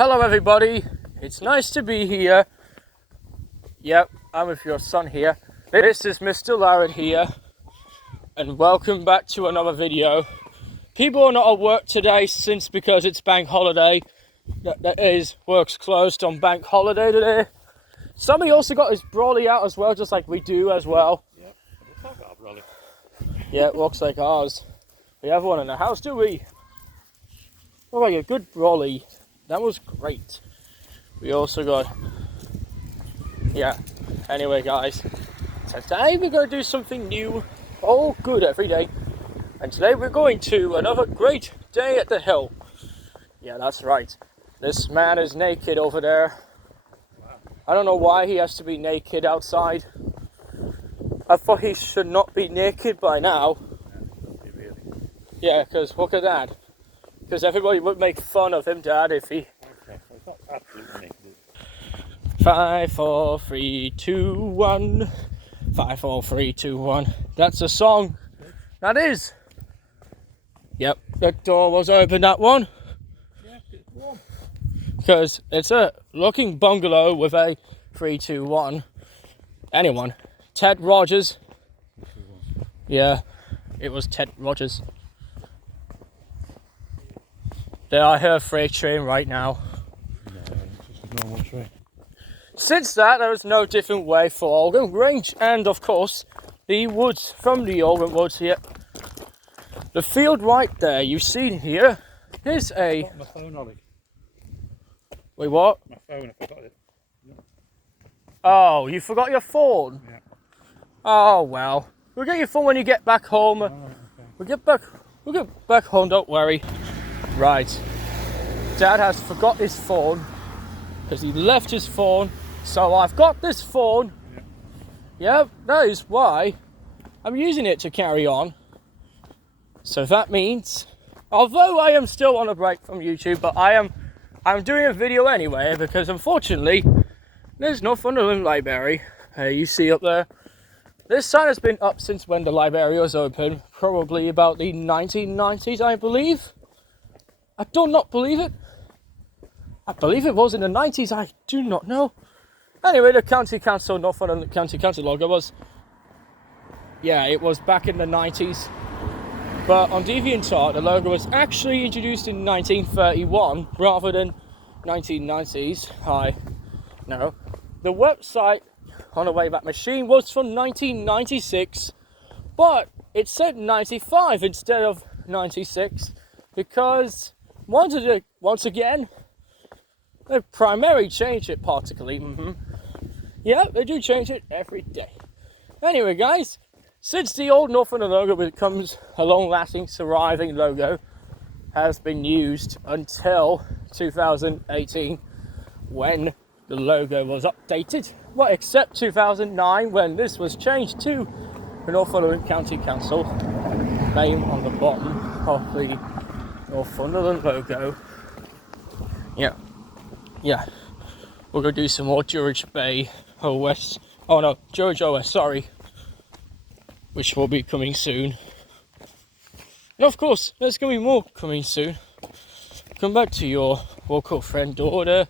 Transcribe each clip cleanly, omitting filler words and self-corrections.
Hello everybody, it's nice to be here. Yep, I'm with your son here. This is Mr. Larrett here, and welcome back to another video. People are not at work today because it's bank holiday. That is, work's closed on bank holiday today. Somebody also got his brolly out as well, just like we do as well. Yep, looks like our brolly. Yeah, it looks like ours. We have one in the house, do we? Oh, like a good brolly. That was great. We also got, yeah. Anyway, guys, today we're going to do something new, all good every day. And today we're going to another great day at the hill. Yeah, that's right. This man is naked over there. Wow. I don't know why he has to be naked outside. I thought he should not be naked by now. Really. Yeah, because look at that. Because everybody would make fun of him, Dad, if he... Okay, so it's not absolutely naked. 5, 4, 3, 2, 1. 5, 4, 3, 2, 1. That's a song. That is. Yep, the door was open, that one. Yeah, it's warm. Because it's a looking bungalow with a 3, 2, 1. Anyone. Ted Rogers. Yeah, it was Ted Rogers. There, I hear a freight train right now. No, it's just a normal train. Since that, there is no different way for Oldham Grange, and of course, the woods from the Oldham Woods here. The field right there you've seen here is a... I forgot my phone, Ollie. Wait, what? My phone, I forgot it. Oh, you forgot your phone? Yeah. Oh, well. We'll get your phone when you get back home. Okay. We'll get back home, don't worry. Right. Dad has forgot his phone because he left his phone. So I've got this phone. Yeah, that is why I'm using it to carry on. So that means, although I am still on a break from YouTube, but I'm doing a video anyway because unfortunately there's no Sunderland Library. You see up there. This sign has been up since when the library was open, probably about the 1990s, I believe. I do not believe it. I believe it was in the 90s, I do not know. Anyway, the County Council, Northumberland County Council logo was, yeah, it was back in the 90s. But on DeviantArt, the logo was actually introduced in 1931 rather than 1990s. I know. The website on the Wayback Machine was from 1996, but it said 95 instead of 96 because once again, they primarily change it particularly. Yeah, they do change it every day. Anyway, guys, since the old Northumberland logo becomes a long-lasting, surviving logo, has been used until 2018 when the logo was updated. Well, except 2009 when this was changed to the Northumberland County Council name on the bottom of the Northumberland logo. Yeah. We're going to do some more George Bay OS. Oh no, George OS, sorry. Which will be coming soon. And of course, there's going to be more coming soon. Come back to your local friend order.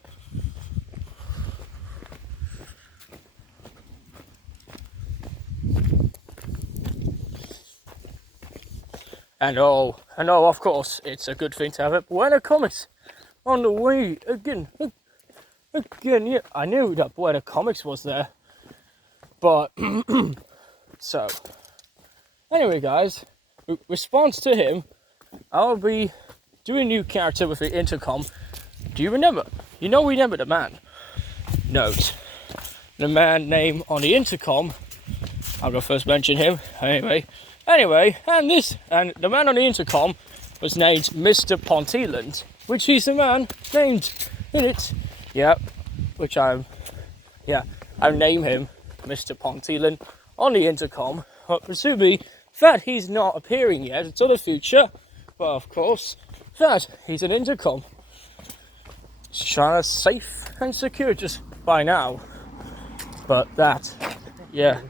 And of course, it's a good thing to have a Buena Comics on the way again. Yeah, I knew that Buena Comics was there. But, so, anyway, guys, response to him, I'll be doing a new character with the intercom. Do you remember? You know, remember the man. Note, the man name on the intercom. I'll go first mention him. Anyway, and the man on the intercom was named Mr. Ponteland, which he's the man named in it. Yep, which I name him Mr. Ponteland on the intercom. But presumably that he's not appearing yet until the future. But of course, that he's an intercom. He's trying to safe and secure just by now. But that, yeah.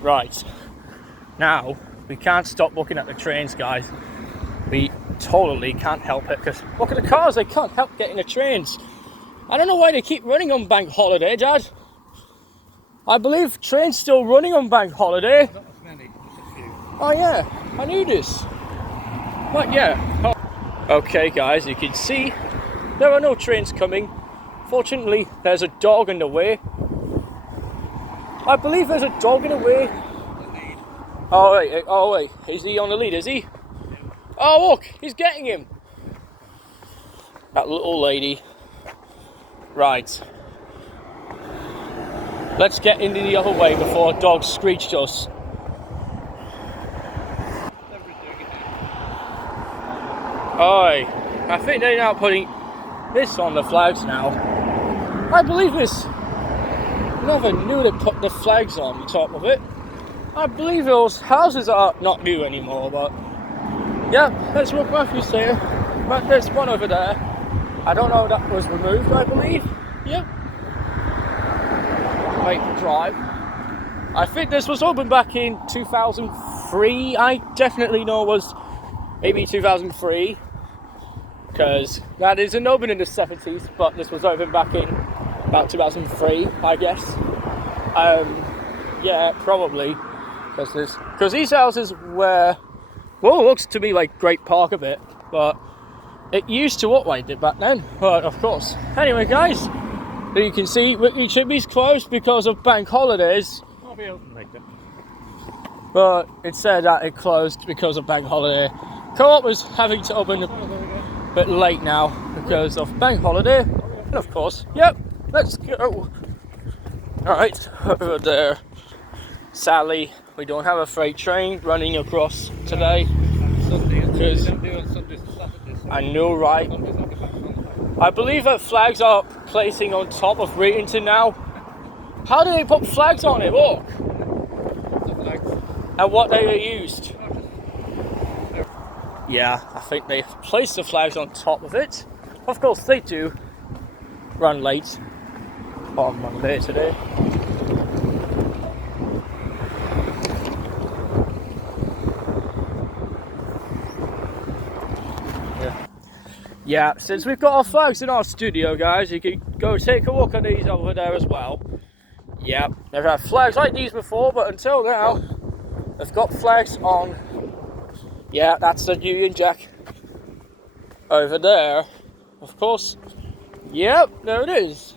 Right. Now, we can't stop looking at the trains, guys. We totally can't help it, because look at the cars, they can't help getting the trains. I don't know why they keep running on bank holiday, Dad. I believe trains still running on bank holiday. Not as many, just a few. Oh yeah, I knew this. But yeah. Okay guys, you can see there are no trains coming. Fortunately, there's a dog in the way. I believe there's a dog in the way. Oh wait, is he on the lead, is he? Oh look, he's getting him. That little lady. Right. Let's get into the other way before a dog screeched us. Oi, I think they're now putting this on the flags now. I believe this. Never knew they put the flags on the top of it. I believe those houses are not new anymore, but yeah, that's what Matthew's saying. But there's one over there. I don't know, that was removed, I believe. Yep. Maple Drive. I think this was opened back in 2003. I definitely know it was maybe 2003, because that isn't open in the 70s, but this was opened back in about 2003, I guess. Yeah, probably, because these houses were, well, it looks to me like Great Park a bit, but it used to look like it back then. But of course, anyway, guys, you can see Whitley Chippy's closed because of bank holidays. I'll be open later. But it said that it closed because of bank holiday. Co-op was having to open a bit late now because of bank holiday. And of course, yep, let's go. Alright, over there. Sadly, we don't have a freight train running across today. Because I know, right? I believe that flags are placing on top of Reetington now. How do they put flags on it? Look! And what they are used. Yeah, I think they placed the flags on top of it. Of course, they do run late on Monday today. Yeah, since we've got our flags in our studio, guys, you can go take a look at these over there as well. Yeah, they've had flags like these before, but until now, they've got flags on. Yeah, that's the Union Jack over there. Of course. Yep, there it is.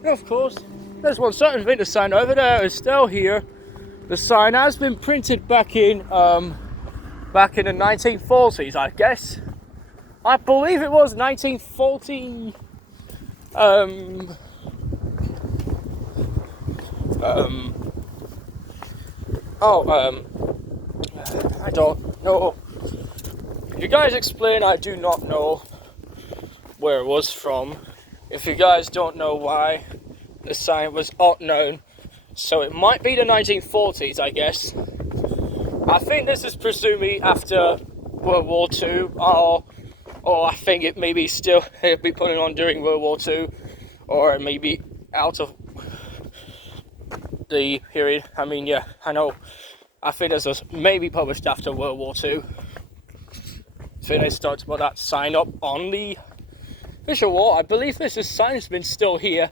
And of course, there's one certain thing, the sign over there is still here. The sign has been printed back in the 1940s, I guess. I believe it was 1940. I don't know. If you guys explain, I do not know where it was from. If you guys don't know why the sign was unknown, so it might be the 1940s, I guess. I think this is presumably after World War II, or I think it may be still it'll be putting on during World War II, or it may be out of the period. I mean, yeah, I know. I think this was maybe published after World War II. I think they started to put that sign up on the official wall. I believe this sign's been still here,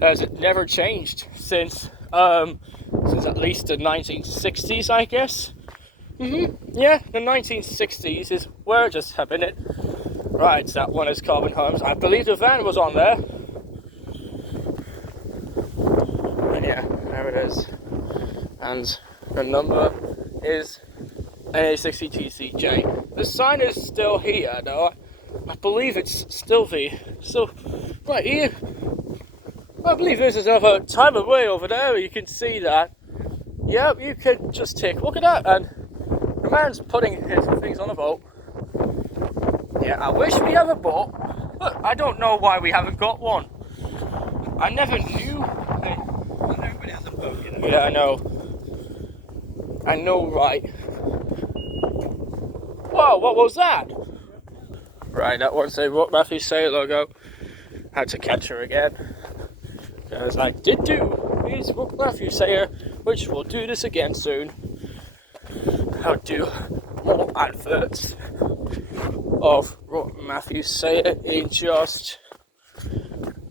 as it never changed since at least the 1960s, I guess. Yeah, the 1960s is where it just happened. It. Right, that one is Carbon Homes. I believe the van was on there. And yeah, there it is. And the number is NA60TCJ. The sign is still here, though. I believe it's still right here. I believe this is another time away over there. You can see that. Yep, you can just take a look at that. And the man's putting his things on a boat. Yeah, I wish we have a boat, but I don't know why we haven't got one. I never knew. Nobody has a boat, you know. Yeah, I know. I know, right? Whoa, what was that? Right, that was a What Matthew Say logo. Had to catch her again. Because I did do is What Matthew Sayer, which we'll do this again soon. I'll do more adverts. of what Matthew said in just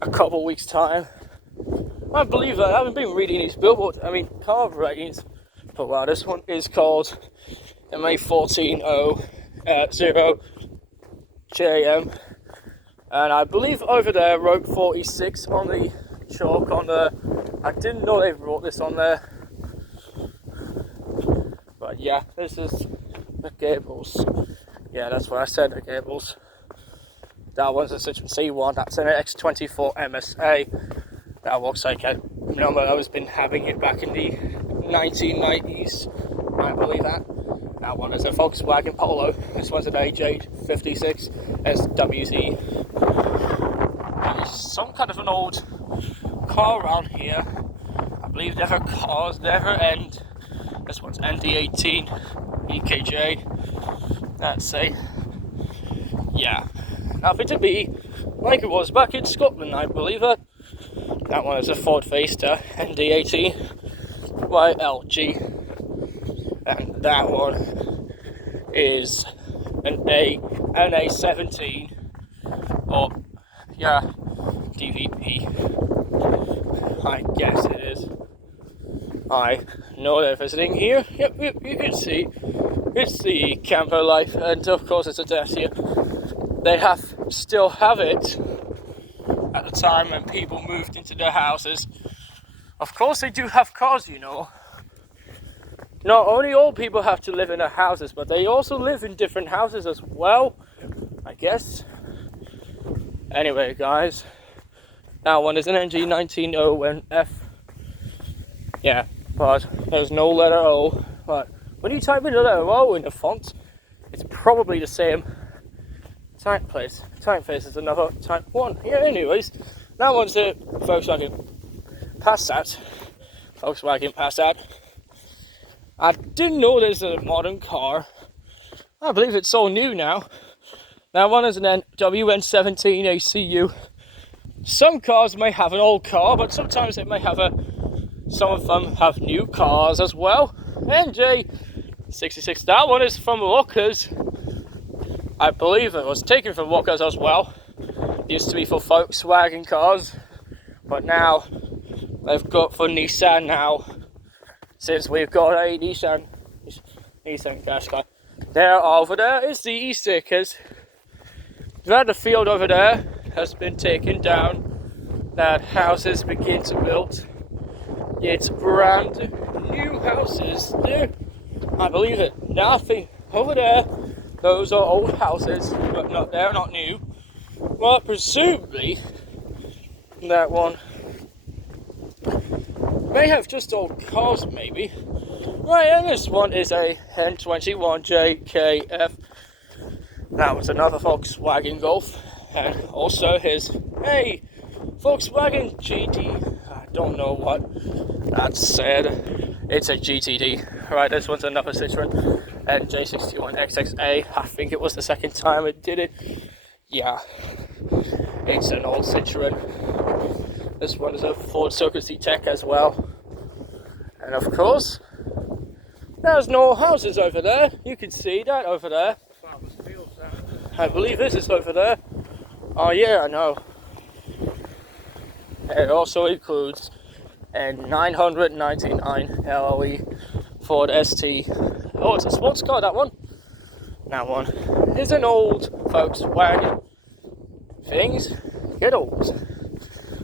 a couple weeks' time. I believe that. I haven't been reading these car ratings. But wow, this one is called MA140 JM. And I believe over there wrote 46 on the chalk on the. I didn't know they wrote this on there. But yeah, this is the Gables. Yeah, that's what I said, the Gables. That one's a Citroen C1, that's an X24 MSA. That looks like a number I was been having it back in the 1990s. I believe that. That one is a Volkswagen Polo. This one's an AJ56 SWZ. There's some kind of an old car around here. I believe never cars never end. This one's ND18 EKJ. That's yeah, nothing to be like it was back in Scotland, I believe it. That one is a Ford Fiesta ND18 YLG, and that one is an NA17 or DVP. I guess it is. I know they're visiting here. Yep, you can see. It's the camper life, and of course it's a Dacia. They still have it at the time when people moved into their houses. Of course they do have cars, you know. Not only old people have to live in their houses, but they also live in different houses as well, I guess. Anyway, guys, that one is an NG190NF. Yeah, but there's no letter O. But when you type in the letter O in the font, it's probably the same typeface. Typeface is another type 1. Yeah, anyways, that one's a Volkswagen Passat. I didn't know there's a modern car. I believe it's all new now. That one is an WN17 ACU. Some cars may have an old car, but sometimes it may have some of them have new cars as well. NJ66, that one is from Lockers. I believe it was taken from Lockers as well. It used to be for Volkswagen cars, but now they've got for Nissan now. Since we've got a Nissan Qashqai. There over there is the e-stickers. The field over there has been taken down. That houses begin to build. It's brand new houses there. I believe it. Nothing over there. Those are old houses, but they're not new. Well, presumably that one may have just old cars, maybe. Right, and this one is a N21JKF. That was another Volkswagen Golf, and also his Volkswagen GT. I don't know what that said. It's a GTD. Right, this one's another Citroen NJ61XXA. I think it was the second time it did it. Yeah, it's an old Citroen. This one is a Ford Circus Tech as well. And of course, there's no houses over there. You can see that over there. I believe this is over there. Oh yeah, I know. It also includes a 999 LE Ford ST. Oh, it's a sports car, that one. That one is an old Volkswagen. Things get old.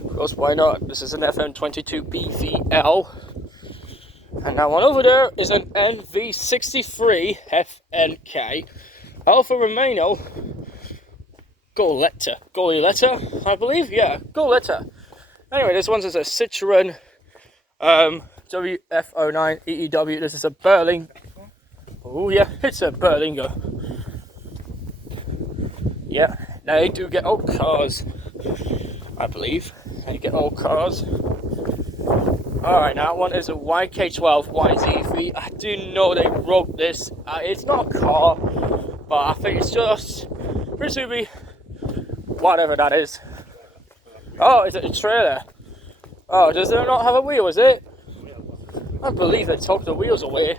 Of course, why not? This is an FM22 BVL. And that one over there is an NV63 FNK Alfa Romeo Goletta, I believe. Yeah, Goletta. Anyway, this one's is a Citroen WF09 EEW. This is a Berlingo. Oh yeah, it's a Berlingo. Yeah, they do get old cars, I believe. They get old cars. Alright, now that one is a YK12 YZV. I didn't know they wrote this. It's not a car, but I think it's just presumably whatever that is. Oh, is it a trailer? Oh, does it not have a wheel, is it? I believe they took the wheels away.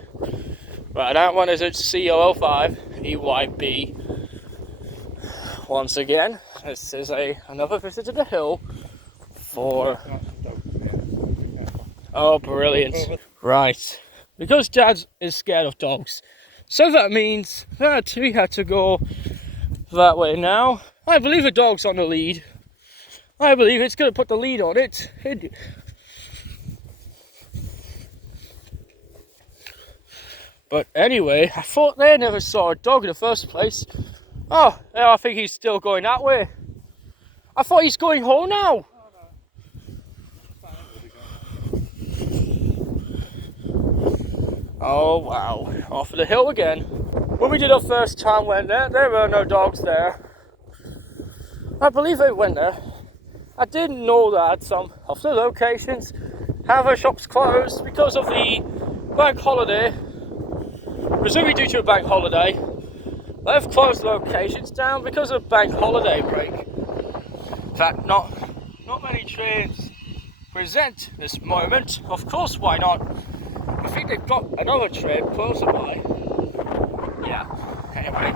Right, that one is a COL5 EYB. once again, this is another visit to the hill for... Oh, brilliant. Right. Because Dad is scared of dogs, so that means that we had to go that way now. I believe the dog's on the lead. I believe it's going to put the lead on it. But anyway, I thought they never saw a dog in the first place. Oh, yeah, I think he's still going that way. I thought he's going home now. Oh wow, off of the hill again. When we did our first time went there were no dogs there. I believe they went there. I didn't know that some of the locations have their shops closed because of the bank holiday. Presumably due to a bank holiday. They've closed locations down because of bank holiday break. In fact, not many trains present this moment. Of course, why not? I think they've got another train closer by. Yeah, anyway.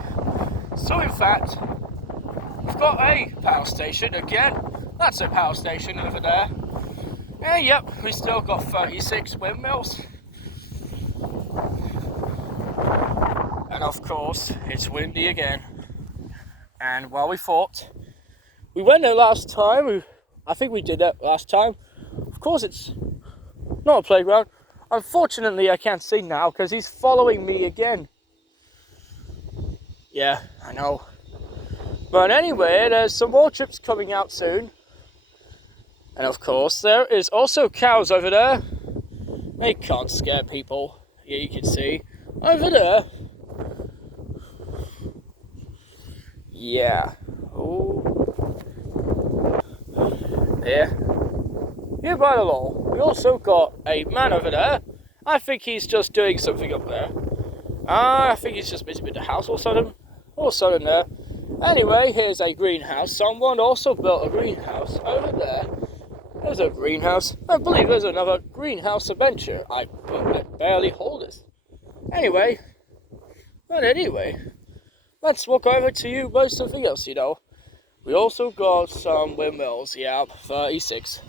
So in fact, we've got a power station again. That's a power station over there. And yep, we still got 36 windmills. And of course, it's windy again. And while we went there last time, I think we did that last time. Of course, it's not a playground. Unfortunately, I can't see now because he's following me again. Yeah, I know. But anyway, there's some more trips coming out soon. And of course, there is also cows over there. They can't scare people. Yeah, you can see. Over there. Yeah. Oh. There. Here by the law, we also got a man over there. I think he's just doing something up there. I think he's just busy with the house or something there. Anyway, here's a greenhouse. Someone also built a greenhouse over there. There's a greenhouse. I believe there's another greenhouse adventure. I barely hold this. Anyway, let's walk over to you about something else, you know. We also got some windmills. Yeah, 36.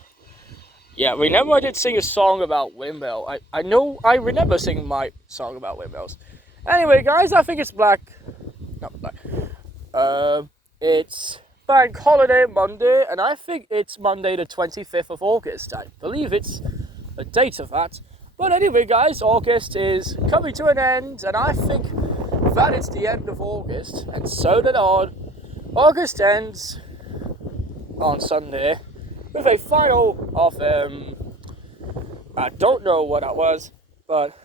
Yeah, remember I did sing a song about windmill. I remember singing my song about windmills. Anyway, guys, I think it's it's Bank Holiday Monday, and I think it's Monday the 25th of August. I believe it's the date of that. But anyway, guys, August is coming to an end, and I think that it's the end of August. And so that August ends on Sunday with a final of, I don't know what that was, but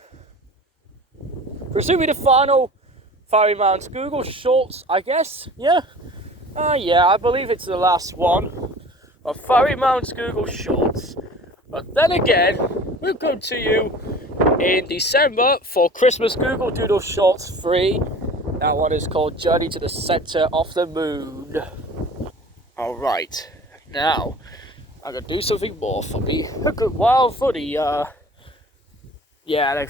presumably the final Fiery Mounts Google Shorts, I guess, yeah? Yeah, I believe it's the last one of Fiery Mounts Google Shorts. But then again, we'll come to you in December for Christmas Google Doodle Shorts 3. That one is called Journey to the Center of the Moon. Alright, now I'm going to do something more for me. A good while for the, a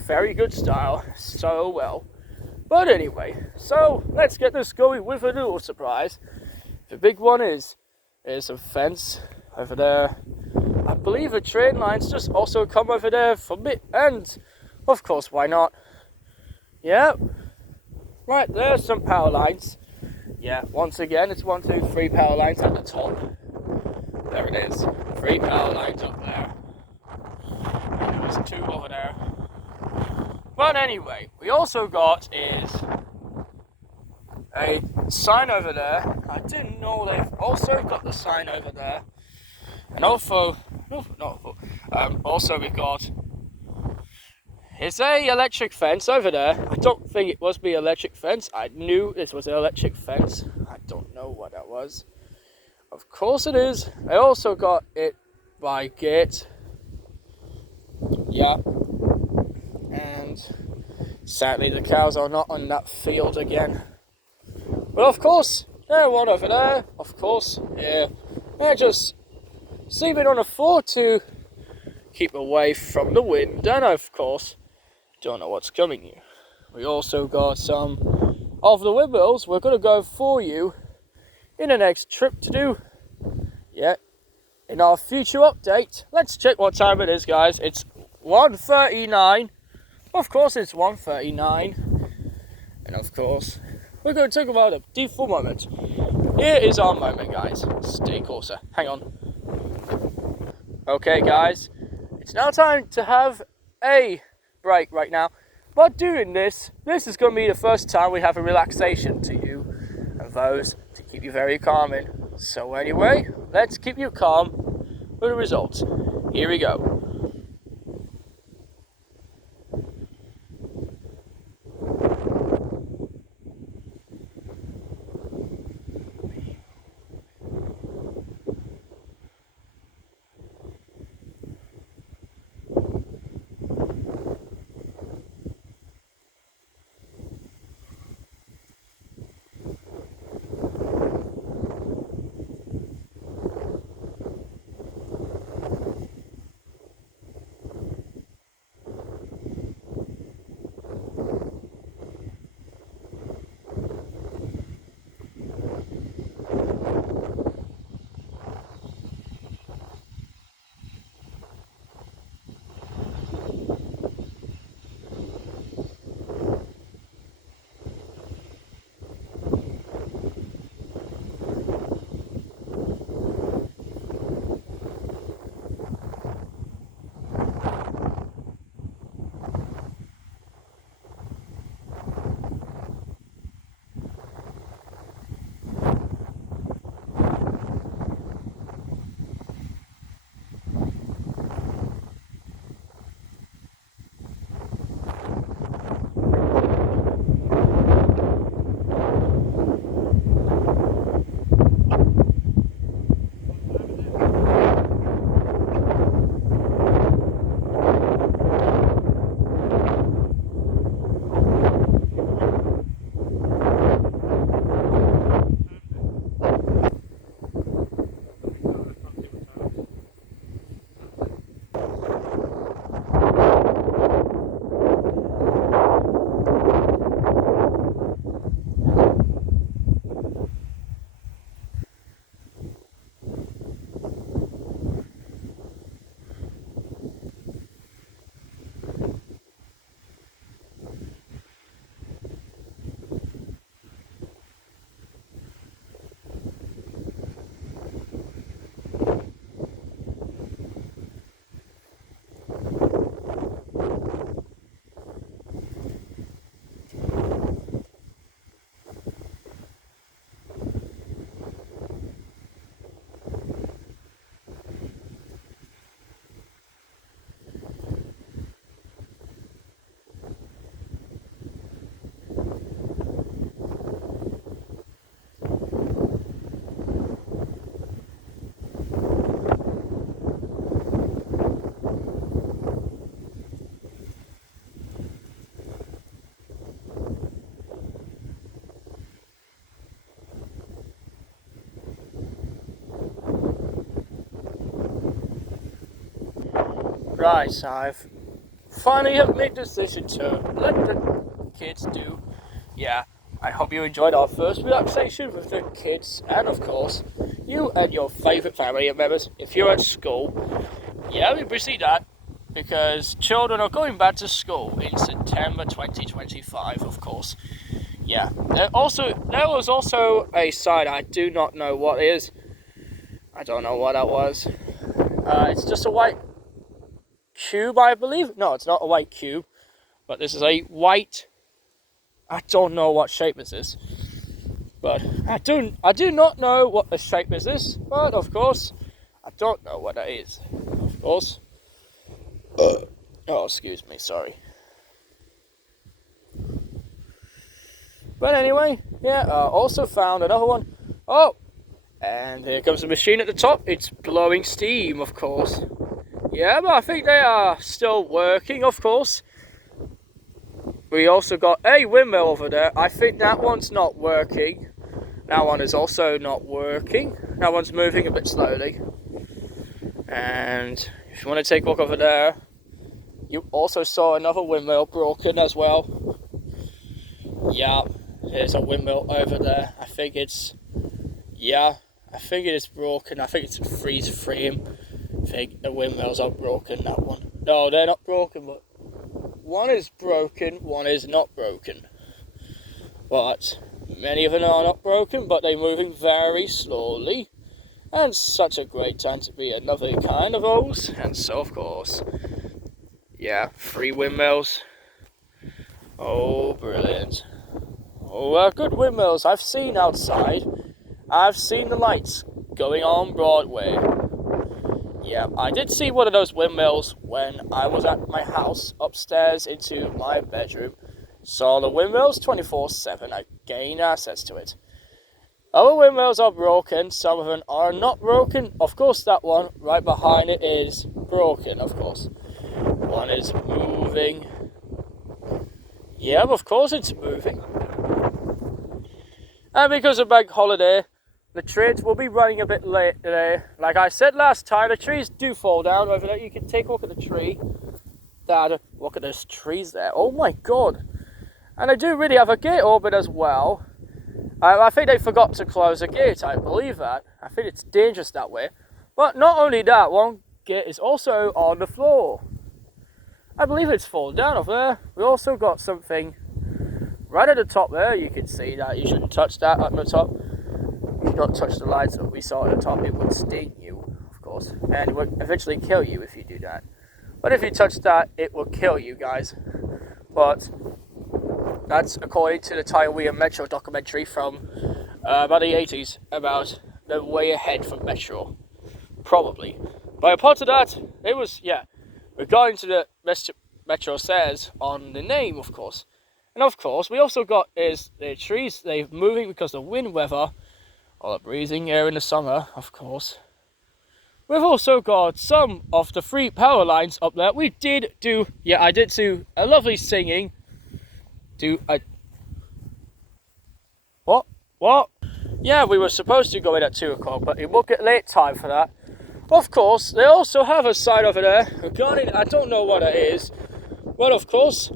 very good style. So well. But anyway, so let's get this going with a little surprise. The big one is a fence over there. I believe the train lines just also come over there for me. And, of course, why not? Yeah. Right, there's some power lines. Yeah, once again, it's 1, 2, 3 power lines at the top. There it is. 3 power lines up there. And there's 2 over there. But anyway, we also got is a sign over there. I didn't know they've also got the sign over there. And also we got it's a electric fence over there. I don't think it was the electric fence. I knew this was an electric fence. I don't know what that was. Of course it is. I also got it by gate. Yeah. And sadly the cows are not on that field again. But of course, they're one over there. Of course, yeah. They're just sleeping on the floor to keep away from the wind. And of course, don't know what's coming here. We also got some of the windmills. We're going to go for you in the next trip to do. Yeah, in our future update. Let's check what time it is, guys. It's 1:39. Of course it's 1:39. And of course, we're going to talk about a delightful moment. Here is our moment, guys. Stay closer. Hang on. Okay, guys. It's now time to have a break right now. But doing this is going to be the first time we have a relaxation to you and those to keep you very calming. So anyway, let's keep you calm with the results. Here we go. Right, so I've finally have made the decision to let the kids do. Yeah, I hope you enjoyed our first relaxation with the kids, and of course, you and your favourite family members. If you're at school, yeah, we proceed that because children are going back to school in September 2025, of course. Yeah, there was also a sign. I do not know what it is. I don't know what that was. It's just a white cube, I believe. No, it's not a white cube, but this is a white. I don't know what shape this is, but I do not know what the shape is this. But of course, I don't know what that is. Of course. Oh, excuse me. Sorry. But anyway, yeah. Also found another one. Oh, and here comes the machine at the top. It's blowing steam, of course. Yeah, but I think they are still working, of course. We also got a windmill over there. I think that one's not working. That one is also not working. That one's moving a bit slowly. And if you want to take a look over there, you also saw another windmill broken as well. Yeah, there's a windmill over there. I think it's Yeah, I think it is broken. I think it's a freeze frame. I think the windmills are broken, that one. No, they're not broken, but one is broken, one is not broken. But many of them are not broken, but they're moving very slowly. And such a great time to be another kind of those. And so, of course, yeah, 3 windmills. Oh, brilliant. Oh, good windmills I've seen outside. I've seen the lights going on Broadway. Yeah, I did see one of those windmills when I was at my house upstairs into my bedroom. Saw the windmills 24/7. I gained access to it. Other windmills are broken. Some of them are not broken. Of course, that one right behind it is broken, of course. One is moving. Yeah, of course it's moving. And because of bank holiday, the trains will be running a bit late today. Like I said last time, the trees do fall down over there. You can take a look at the tree. Dad, look at those trees there. Oh my god. And they do really have a gate open as well. I think they forgot to close the gate, I believe that. I think it's dangerous that way. But not only that, one gate is also on the floor. I believe it's fallen down over there. We also got something right at the top there. You can see that. You shouldn't touch that at the top. You should not touch the lights that we saw at the top. It would sting you, of course. And it would eventually kill you if you do that. But if you touch that, it will kill you guys. But that's according to the Taiwan Metro documentary from about the 80s about the way ahead from Metro. Probably. But apart from that, it was, yeah, regarding to the Metro says on the name, of course. And of course, we also got is the trees, they're moving because of wind weather, or the breezing air in the summer, of course. We've also got some of the 3 power lines up there. We did do, yeah, I did do a lovely singing. What? Yeah, we were supposed to go in at 2 o'clock, but it will get late time for that. Of course, they also have a sign over there regarding, I don't know what it is. Well, of course,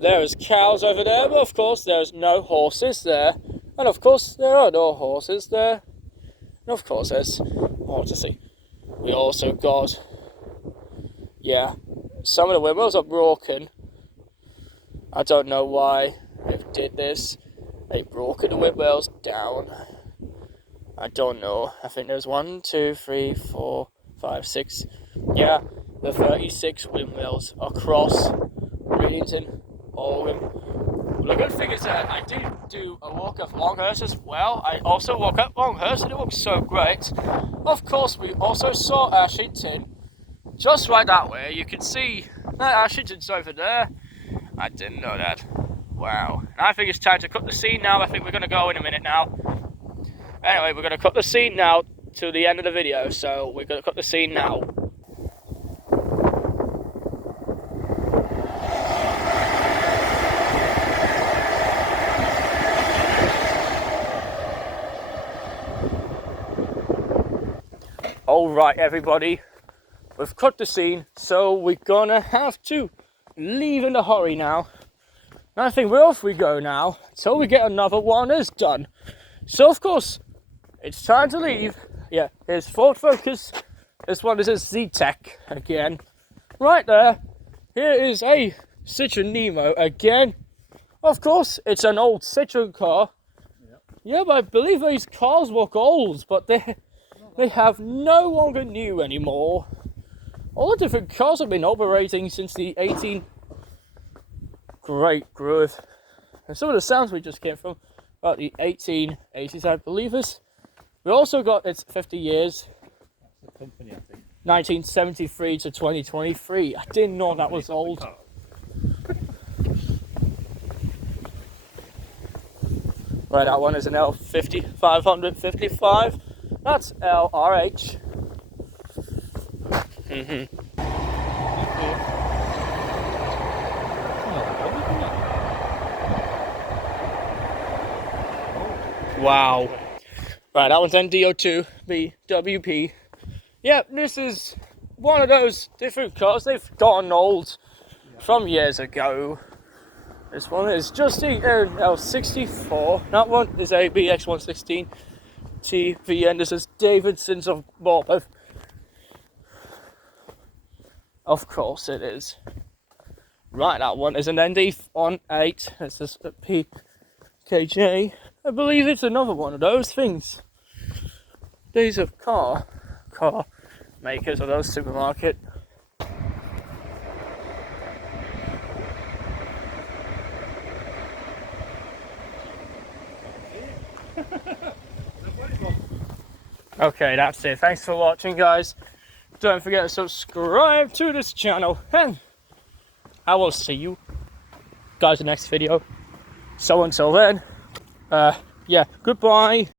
there is cows over there, but of course, there's no horses there. And of course, there are no horses there. And of course, there's more to see. We also got, yeah, some of the windmills are broken. I don't know why they did this. They broke the windmills down. I don't know. I think there's 1, 2, 3, 4, 5, 6. Yeah, the 36 windmills across Readington, Oregon. Well, the good thing is that I did do a walk of Longhurst as well. I also walked up Longhurst and it looks so great. Of course, we also saw Ashington. Just right that way. You can see that Ashington's over there. I didn't know that. Wow. I think it's time to cut the scene now. I think we're going to go in a minute now. Anyway, we're going to cut the scene now to the end of the video. So we're going to cut the scene now. Alright everybody, we've cut the scene, so we're gonna have to leave in a hurry now. And I think we're off we go now, until we get another one is done. So of course, it's time to leave. Yeah, here's Ford Focus. This one is a Z-Tech again. Right there, here is a Citroen Nemo again. Of course, it's an old Citroen car. Yeah, but I believe these cars look old, but they have no longer new anymore. All the different cars have been operating since the 18... Great growth. And some of the sounds we just came from about the 1880s, I believe this. We also got its 50 years. That's the company, I think. 1973 to 2023. I didn't know that was old. Right, that one is an L50 555. That's LRH. Wow. Right, that one's NDO2, BWP. Yep, this is one of those different cars. They've gotten old from years ago. This one is just the L64. That one is a BX116. TV, and this is Davidson's of Bournemouth. Of course it is. Right, that one is an ND18. This is a PKJ. I believe it's another one of those things. These are car makers or those supermarket. Okay, that's it. Thanks for watching, guys. Don't forget to subscribe to this channel, and I will see you guys in the next video. So until then, yeah, goodbye.